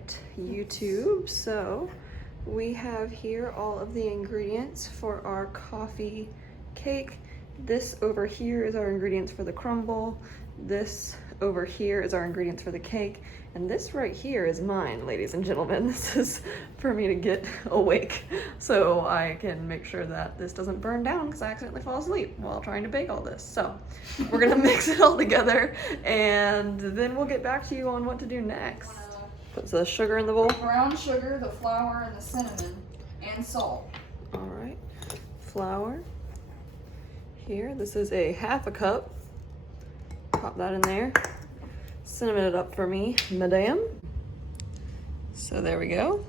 right, YouTube. So we have here all of the ingredients for our coffee cake. This over here is our ingredients for the crumble. This over here is our ingredients for the cake. And this right here is mine, ladies and gentlemen. This is for me to get awake so I can make sure that this doesn't burn down because I accidentally fall asleep while trying to bake all this. So we're gonna mix it all together and then we'll get back to you on what to do next. Put the sugar in the bowl. Brown sugar, the flour, and the cinnamon, and salt. All right, flour. Here, this is a ½ a cup. Pop that in there. Cinnamon it up for me, madame. So there we go.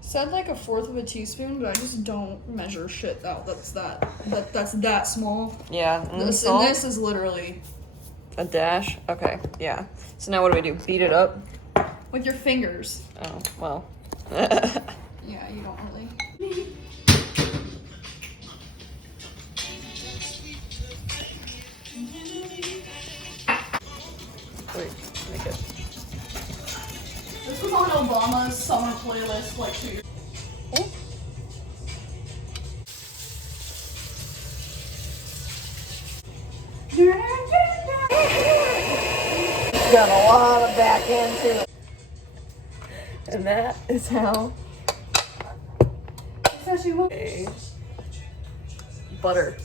Said like 1/4 teaspoon, but I just don't measure shit out. That's that small. Yeah. This is literally a dash. Okay. Yeah. So now what do? Beat it up with your fingers. Oh well. Yeah, you don't really. Wait, make it. This was on Obama's summer playlist like 2 years. Oh. Got a lot of back end to it. And that is how a butter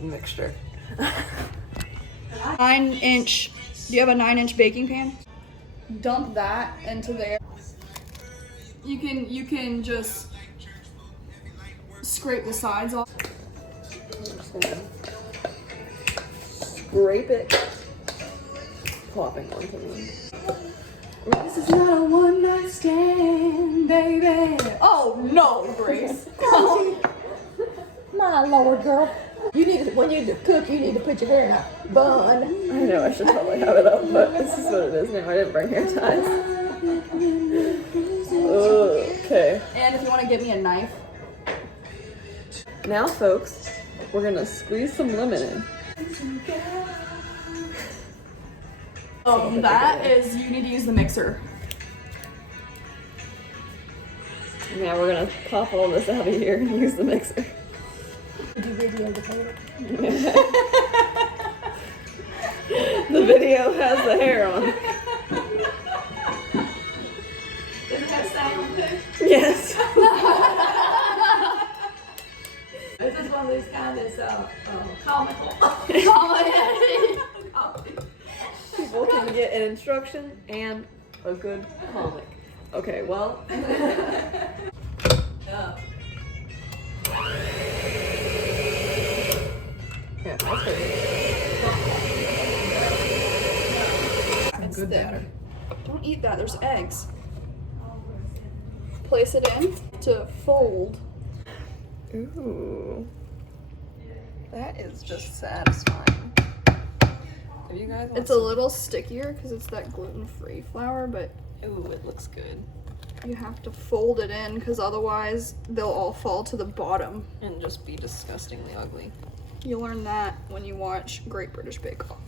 mixture. 9-inch. Do you have a 9-inch baking pan? Dump that into there. You can just scrape the sides off. Scrape it. Plopping onto me. This is not a one-night stand, baby. Oh no, Grace. My lord, girl. When you cook, you need to put your hair in a bun. I know I should probably have it up, but this is what it is now. I didn't bring hair ties. Okay. And if you want to get me a knife. Now, folks, we're gonna squeeze some lemon in. That is, you need to use the mixer. Now we're gonna pop all this out of here and use the mixer. Did you video the photo? The video has the hair on. Does it have sound too? Yes. This is one of these kind of comical. People can get an instruction and a good comic. Okay, well. Yeah, that's good. It's there. Don't eat that, there's eggs. Place it in to fold. Ooh. That is just satisfying. If you guys want It's a little stickier because it's that gluten-free flour, but ooh, it looks good. you have to fold it in because otherwise they'll all fall to the bottom. And just be disgustingly ugly. You learn that when you watch Great British Bake Off.